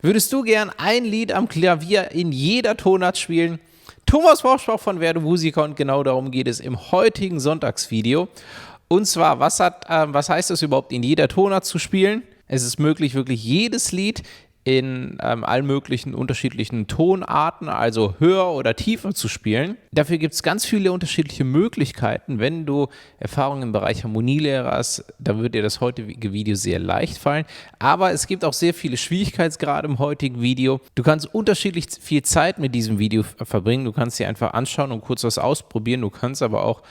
Würdest du gern ein Lied am Klavier in jeder Tonart spielen? Thomas Forschbach von Werde Musiker und genau darum geht es im heutigen Sonntagsvideo. Und zwar, was heißt es überhaupt in jeder Tonart zu spielen? Es ist möglich, wirklich jedes Lied in allen möglichen unterschiedlichen Tonarten, also höher oder tiefer zu spielen. Dafür gibt es ganz viele unterschiedliche Möglichkeiten. Wenn du Erfahrungen im Bereich Harmonielehre hast, dann wird dir das heutige Video sehr leicht fallen. Aber es gibt auch sehr viele Schwierigkeitsgrade im heutigen Video. Du kannst unterschiedlich viel Zeit mit diesem Video verbringen. Du kannst dir einfach anschauen und kurz was ausprobieren. Du kannst aber auch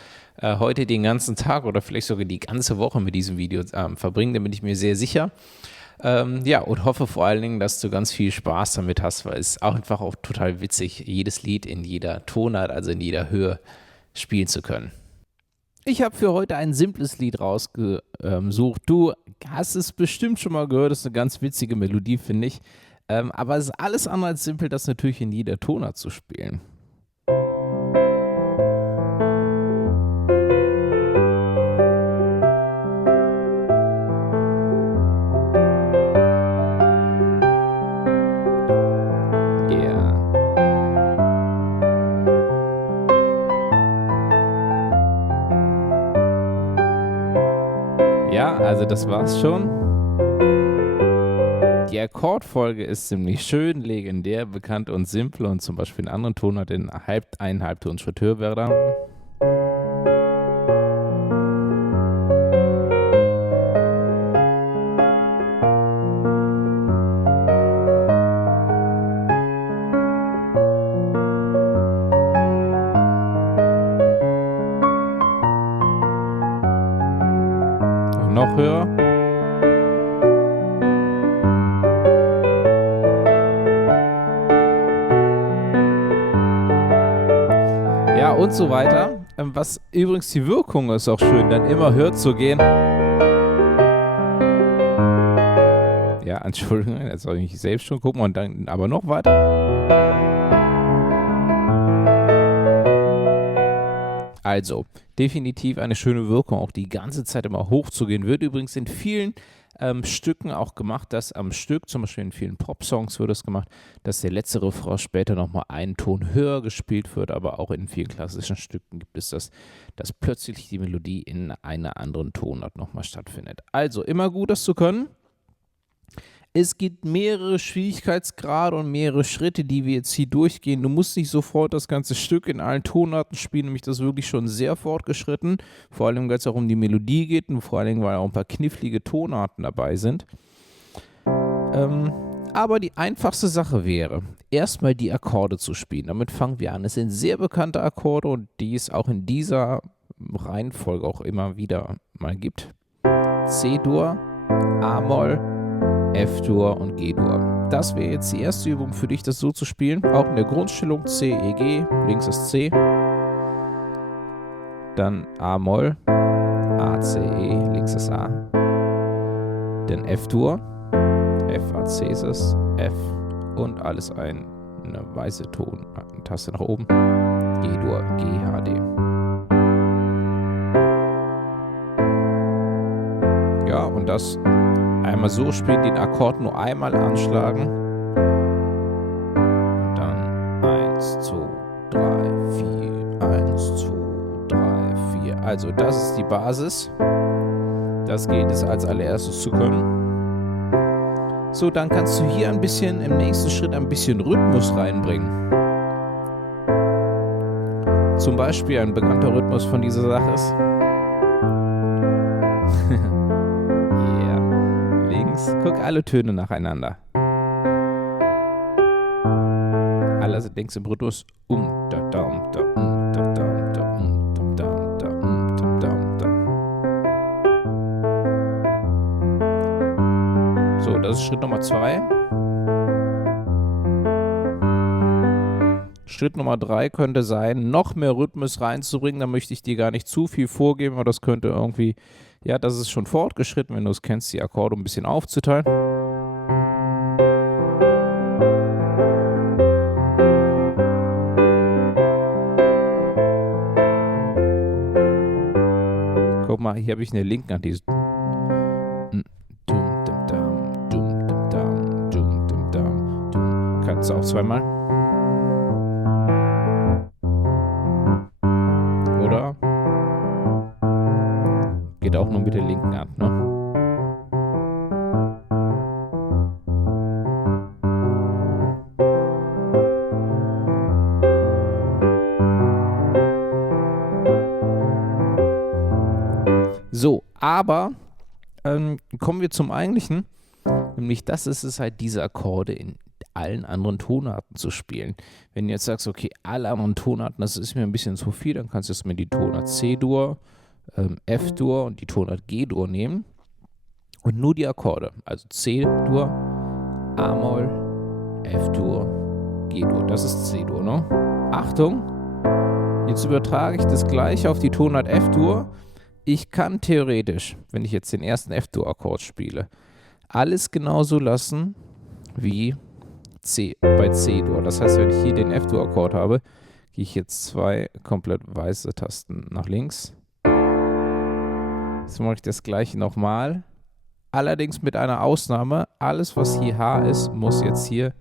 heute den ganzen Tag oder vielleicht sogar die ganze Woche mit diesem Video verbringen. Da bin ich mir sehr sicher. Und hoffe vor allen Dingen, dass du ganz viel Spaß damit hast, weil es auch einfach auch total witzig, jedes Lied in jeder Tonart, also in jeder Höhe spielen zu können. Ich habe für heute ein simples Lied rausgesucht. Du hast es bestimmt schon mal gehört, das ist eine ganz witzige Melodie, finde ich. Aber es ist alles andere als simpel, das natürlich in jeder Tonart zu spielen. Ja, also das war's schon. Die Akkordfolge ist ziemlich schön, legendär, bekannt und simpel und zum Beispiel in anderen Tonarten einen Halbtonschritt höher wäre da. Noch höher. Ja, und so weiter. Was übrigens die Wirkung ist auch schön, dann immer höher zu gehen. Ja, Entschuldigung, jetzt soll ich mich selbst schon gucken und dann aber noch weiter. Also, definitiv eine schöne Wirkung, auch die ganze Zeit immer hochzugehen. Wird übrigens in vielen Stücken auch gemacht, dass am Stück, zum Beispiel in vielen Pop-Songs wird es gemacht, dass der letzte Refrain später nochmal einen Ton höher gespielt wird, aber auch in vielen klassischen Stücken gibt es das, dass plötzlich die Melodie in einer anderen Tonart nochmal stattfindet. Also, immer gut, das zu können. Es gibt mehrere Schwierigkeitsgrade und mehrere Schritte, die wir jetzt hier durchgehen. Du musst nicht sofort das ganze Stück in allen Tonarten spielen, nämlich das ist wirklich schon sehr fortgeschritten. Vor allem, weil es auch um die Melodie geht und vor allem, weil auch ein paar knifflige Tonarten dabei sind. Aber die einfachste Sache wäre, erstmal die Akkorde zu spielen. Damit fangen wir an. Es sind sehr bekannte Akkorde und die es auch in dieser Reihenfolge auch immer wieder mal gibt. C-Dur, A-Moll, F-Dur und G-Dur. Das wäre jetzt die erste Übung für dich, das so zu spielen. Auch in der Grundstellung C, E, G, links ist C. Dann A-Moll, A, C, E, links ist A. Dann F-Dur, F, A, C ist es, F und alles eine weiße Taste nach oben. G-Dur, G, H, D. Ja, und das einmal so spielen, den Akkord nur einmal anschlagen. Und dann 1, 2, 3, 4, 1, 2, 3, 4. Also das ist die Basis. Das gilt es als allererstes zu können. So, dann kannst du hier ein bisschen, im nächsten Schritt ein bisschen Rhythmus reinbringen. Zum Beispiel ein bekannter Rhythmus von dieser Sache ist guck, alle Töne nacheinander. Alles denkst du im Rhythmus da dam da da dam da dam da dam da. So, das ist Schritt Nummer 2. Schritt Nummer 3 könnte sein, noch mehr Rhythmus reinzubringen. Da möchte ich dir gar nicht zu viel vorgeben, aber das könnte irgendwie, ja, das ist schon fortgeschritten, wenn du es kennst, die Akkorde ein bisschen aufzuteilen. Guck mal, hier habe ich eine linken Hand, die ist Kannst du auch zweimal. Oder geht auch nur mit der linken Hand, ne? So, aber kommen wir zum Eigentlichen, nämlich das ist es halt, diese Akkorde in allen anderen Tonarten zu spielen. Wenn du jetzt sagst, okay, alle anderen Tonarten, das ist mir ein bisschen zu viel, dann kannst du jetzt mir die Tonart C-Dur, F-Dur und die Tonart G-Dur nehmen und nur die Akkorde, also C-Dur, A-Moll, F-Dur, G-Dur, das ist C-Dur, ne? Achtung, jetzt übertrage ich das gleiche auf die Tonart F-Dur. Ich kann theoretisch, wenn ich jetzt den ersten F-Dur-Akkord spiele, alles genauso lassen wie bei C-Dur. Das heißt, wenn ich hier den F-Dur-Akkord habe, gehe ich jetzt 2 komplett weiße Tasten nach links. Jetzt mache ich das gleiche nochmal. Allerdings mit einer Ausnahme. Alles, was hier H ist, muss jetzt hier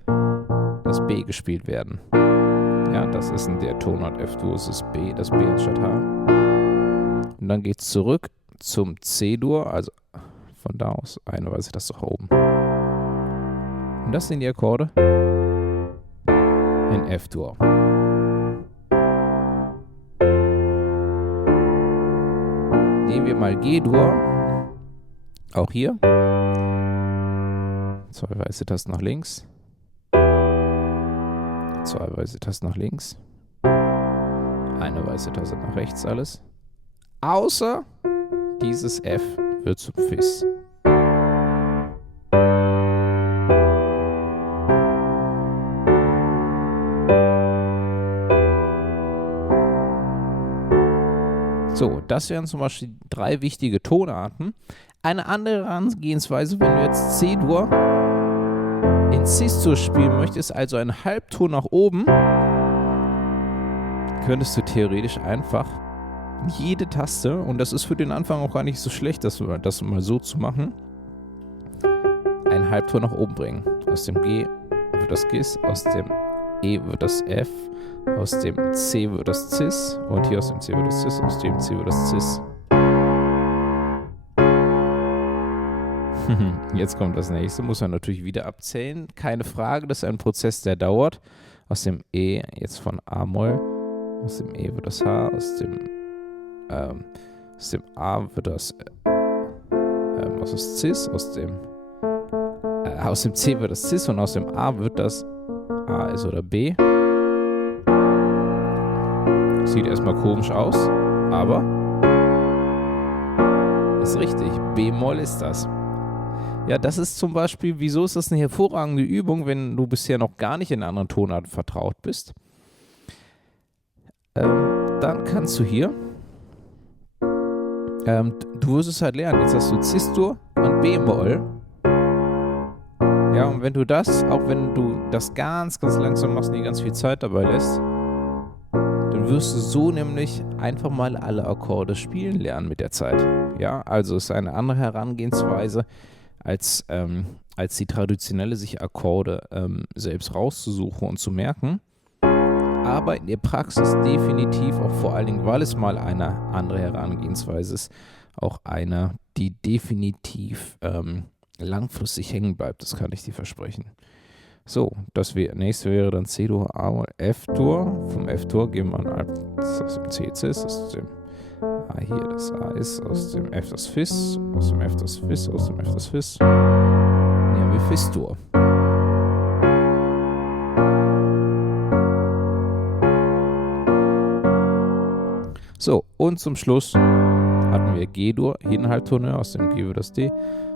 das B gespielt werden. Ja, das ist in der Tonart F-Dur, es ist B, das B anstatt H. Und dann geht es zurück zum C-Dur, also von da aus eine weiße Taste nach oben. Und das sind die Akkorde in F-Dur. Nehmen wir mal G-Dur, auch hier. 2 weiße Tasten nach links. 2 weiße Tasten nach links. Eine weiße Taste nach rechts, alles. Außer dieses F wird zum Fis. So, das wären zum Beispiel 3 wichtige Tonarten. Eine andere Herangehensweise, wenn du jetzt C-Dur in Cis-Dur spielen möchtest, also einen Halbton nach oben, könntest du theoretisch einfach jede Taste, und das ist für den Anfang auch gar nicht so schlecht, das mal so zu machen, einen Halbton nach oben bringen. Aus dem G wird das Gis, aus dem E wird das F, aus dem C wird das Cis und hier aus dem C wird das Cis, aus dem C wird das Cis. Jetzt kommt das nächste, muss man natürlich wieder abzählen. Keine Frage, das ist ein Prozess, der dauert. Aus dem E jetzt von A-Moll, aus dem E wird das H, aus dem A wird das aus dem Cis, aus dem C wird das Cis und aus dem A wird das A ist oder B. Sieht erstmal komisch aus, aber ist richtig. B-Moll ist das. Ja, das ist zum Beispiel, wieso ist das eine hervorragende Übung, wenn du bisher noch gar nicht in anderen Tonarten vertraut bist? Dann kannst du hier du wirst es halt lernen. Jetzt hast du Cis-Dur und B-Moll. Ja, und wenn du das, auch wenn du das ganz, ganz langsam machst und dir ganz viel Zeit dabei lässt, dann wirst du so nämlich einfach mal alle Akkorde spielen lernen mit der Zeit. Ja, also ist eine andere Herangehensweise als die traditionelle, sich Akkorde selbst rauszusuchen und zu merken. Aber in der Praxis definitiv auch vor allen Dingen, weil es mal eine andere Herangehensweise ist, auch eine, die definitiv langfristig hängen bleibt. Das kann ich dir versprechen. So, nächste wäre dann C-Dur, A-Moll, F-Dur. Vom F-Dur gehen wir an aus dem C-Cis, aus dem A hier das A ist, aus dem F das Fis, aus dem F das Fis, aus dem F das Fis. Dann haben wir Fis-Dur. So, und zum Schluss hatten wir G-Dur, hier ein Halbtonhöher, aus dem G wird das D,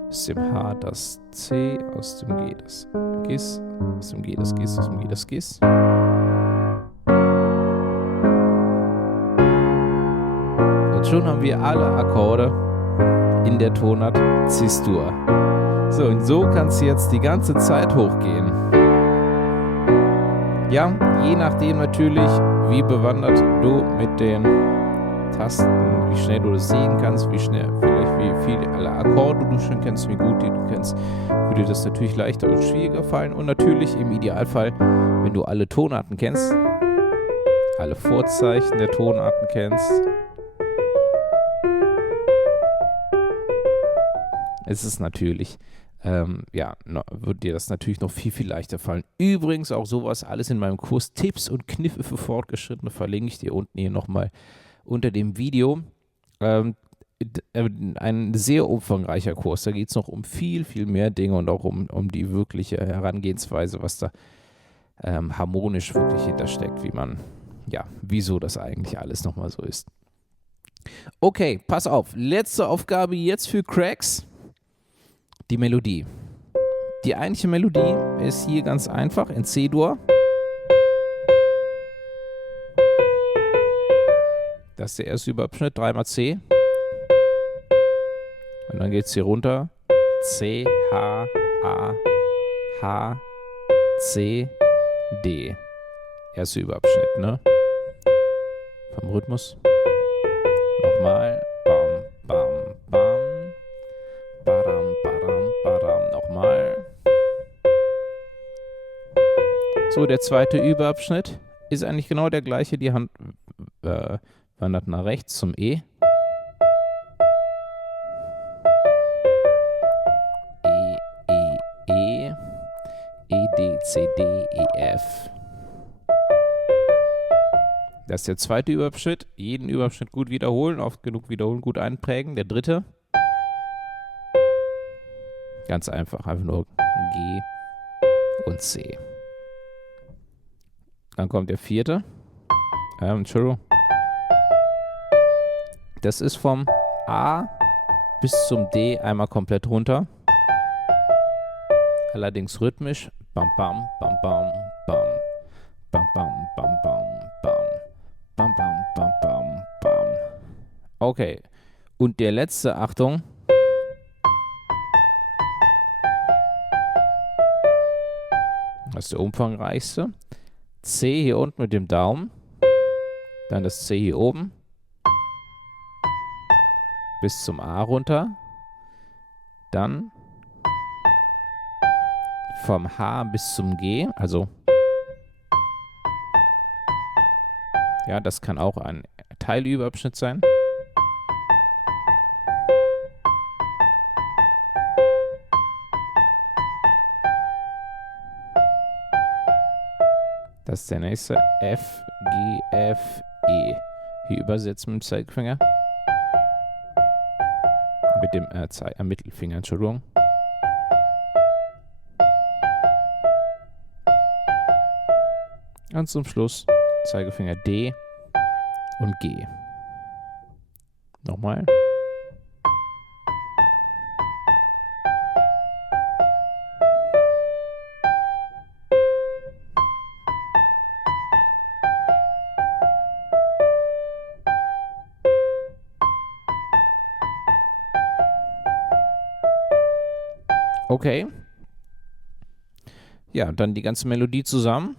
aus dem H das C, aus dem G das Gis, aus dem G das Gis, aus dem G das Gis. Und schon haben wir alle Akkorde in der Tonart Cis-Dur. So, und so kannst du jetzt die ganze Zeit hochgehen. Ja, je nachdem natürlich, wie bewandert du mit den Tasten, wie schnell du das sehen kannst, vielleicht wie viele Akkorde du schon kennst, wie gut die du kennst, würde dir das natürlich leichter oder schwieriger fallen. Und natürlich im Idealfall, wenn du alle Tonarten kennst, alle Vorzeichen der Tonarten kennst, ist es natürlich, wird dir das natürlich noch viel, viel leichter fallen. Übrigens auch sowas, alles in meinem Kurs Tipps und Kniffe für Fortgeschrittene verlinke ich dir unten hier nochmal unter dem Video. Ein sehr umfangreicher Kurs, da geht es noch um viel, viel mehr Dinge und auch um die wirkliche Herangehensweise, was da harmonisch wirklich hintersteckt, wieso das eigentlich alles nochmal so ist. Okay, pass auf, letzte Aufgabe jetzt für Cracks. Die Melodie. Die eigentliche Melodie ist hier ganz einfach in C-Dur. Das ist der erste Überabschnitt, 3 C. Und dann geht es hier runter. C, H, A, H, C, D. Erster Überabschnitt, ne? Vom Rhythmus. Nochmal. Bam, bam, bam. Badam, badam, badam. Nochmal. So, der zweite Überabschnitt ist eigentlich genau der gleiche. Die Hand wandert nach rechts zum E. E, E, E. E, D, C, D, E, F. Das ist der zweite Überabschnitt. Jeden Überabschnitt gut wiederholen, oft genug wiederholen, gut einprägen. Der dritte. Ganz einfach, einfach nur G und C. Dann kommt der vierte. Entschuldigung. Das ist vom A bis zum D einmal komplett runter. Allerdings rhythmisch. Bam, bam, bam, bam, bam. Bam, bam, bam, bam, bam. Bam, bam, bam, bam, bam. Okay. Und der letzte, Achtung. Das ist der umfangreichste. C hier unten mit dem Daumen. Dann das C hier oben. Bis zum A runter. Dann vom H bis zum G. Also, ja, das kann auch ein Teilüberabschnitt sein. Das ist der nächste. F, G, F, E. Hier übersetzen mit dem Zeigefinger. Mit dem Mittelfinger, Entschuldigung. Und zum Schluss Zeigefinger D und G. Nochmal. Okay. Ja, dann die ganze Melodie zusammen.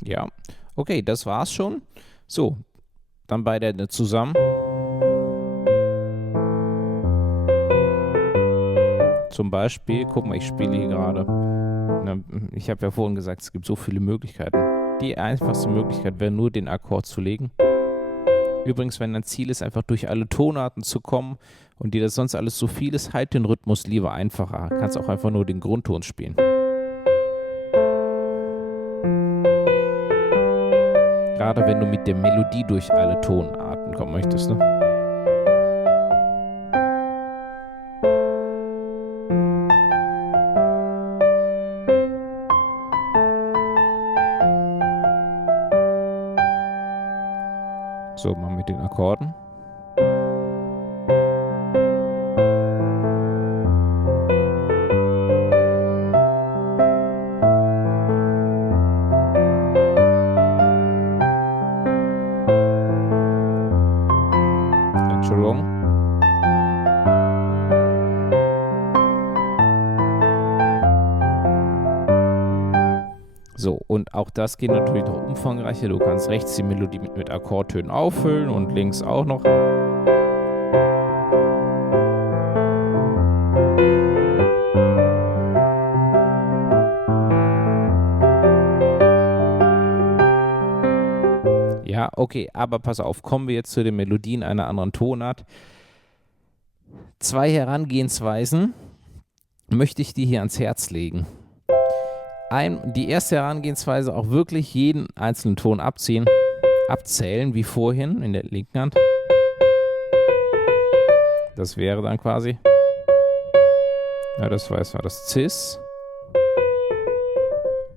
Ja, okay, das war's schon. So, dann beide zusammen. Zum Beispiel, guck mal, ich spiele hier gerade. Ich habe ja vorhin gesagt, es gibt so viele Möglichkeiten. Die einfachste Möglichkeit wäre nur, den Akkord zu legen. Übrigens, wenn dein Ziel ist, einfach durch alle Tonarten zu kommen und dir das sonst alles so viel ist, halt den Rhythmus lieber einfacher. Kannst auch einfach nur den Grundton spielen. Gerade wenn du mit der Melodie durch alle Tonarten kommen möchtest, ne? So, mal mit den Akkorden. So, und auch das geht natürlich noch umfangreicher. Du kannst rechts die Melodie mit Akkordtönen auffüllen und links auch noch. Ja, okay, aber pass auf, kommen wir jetzt zu den Melodien einer anderen Tonart. 2 Herangehensweisen möchte ich dir hier ans Herz legen. Die erste Herangehensweise, auch wirklich jeden einzelnen Ton abzählen, wie vorhin in der linken Hand. Das wäre dann quasi, ja, das war das Cis.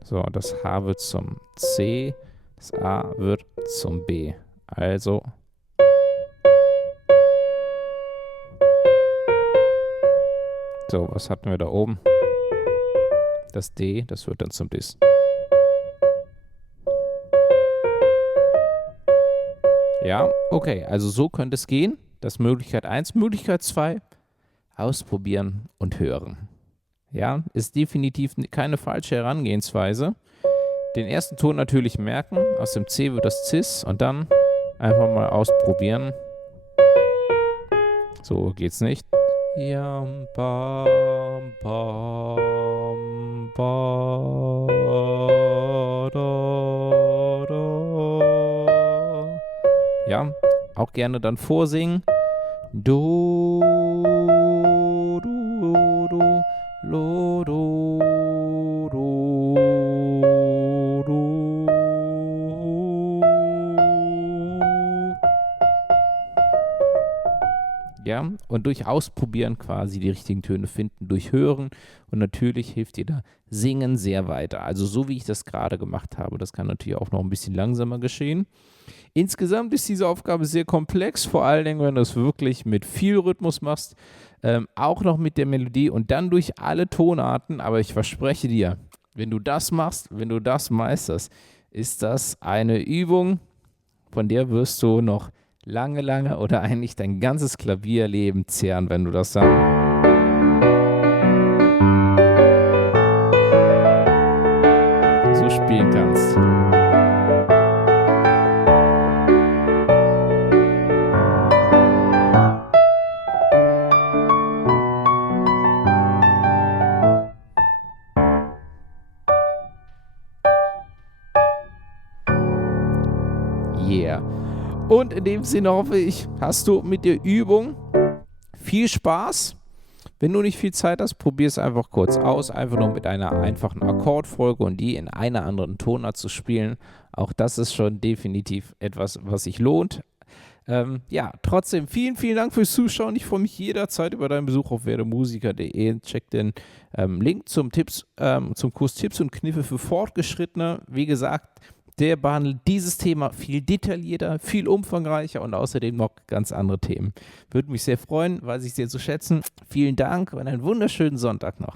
So, das H wird zum C, das A wird zum B. Also so, was hatten wir da oben? Das D, das wird dann zum Dis. Ja, okay, also so könnte es gehen. Das ist Möglichkeit 1. Möglichkeit 2, ausprobieren und hören. Ja, ist definitiv keine falsche Herangehensweise. Den ersten Ton natürlich merken, aus dem C wird das Cis und dann einfach mal ausprobieren. So geht's nicht. Yam, bam, bam, ba, da, da. Ja, auch gerne dann vorsingen. Do, do, do, lo, do, do, do. Ja, und durch Ausprobieren quasi die richtigen Töne finden, durch Hören, und natürlich hilft dir da Singen sehr weiter. Also so wie ich das gerade gemacht habe, das kann natürlich auch noch ein bisschen langsamer geschehen. Insgesamt ist diese Aufgabe sehr komplex, vor allen Dingen, wenn du es wirklich mit viel Rhythmus machst, auch noch mit der Melodie und dann durch alle Tonarten, aber ich verspreche dir, wenn du das machst, wenn du das meisterst, ist das eine Übung, von der wirst du noch lange, lange oder eigentlich dein ganzes Klavierleben zehren, wenn du das dann so spielen kannst. Yeah. Und in dem Sinne hoffe ich, hast du mit der Übung viel Spaß. Wenn du nicht viel Zeit hast, probier es einfach kurz aus, einfach nur mit einer einfachen Akkordfolge und die in einer anderen Tonart zu spielen. Auch das ist schon definitiv etwas, was sich lohnt. Ja, trotzdem vielen, vielen Dank fürs Zuschauen. Ich freue mich jederzeit über deinen Besuch auf werdemusiker.de. Check den Link zum Kurs Tipps und Kniffe für Fortgeschrittene. Wie gesagt, der behandelt dieses Thema viel detaillierter, viel umfangreicher und außerdem noch ganz andere Themen. Würde mich sehr freuen, weiß ich sehr zu schätzen. Vielen Dank und einen wunderschönen Sonntag noch.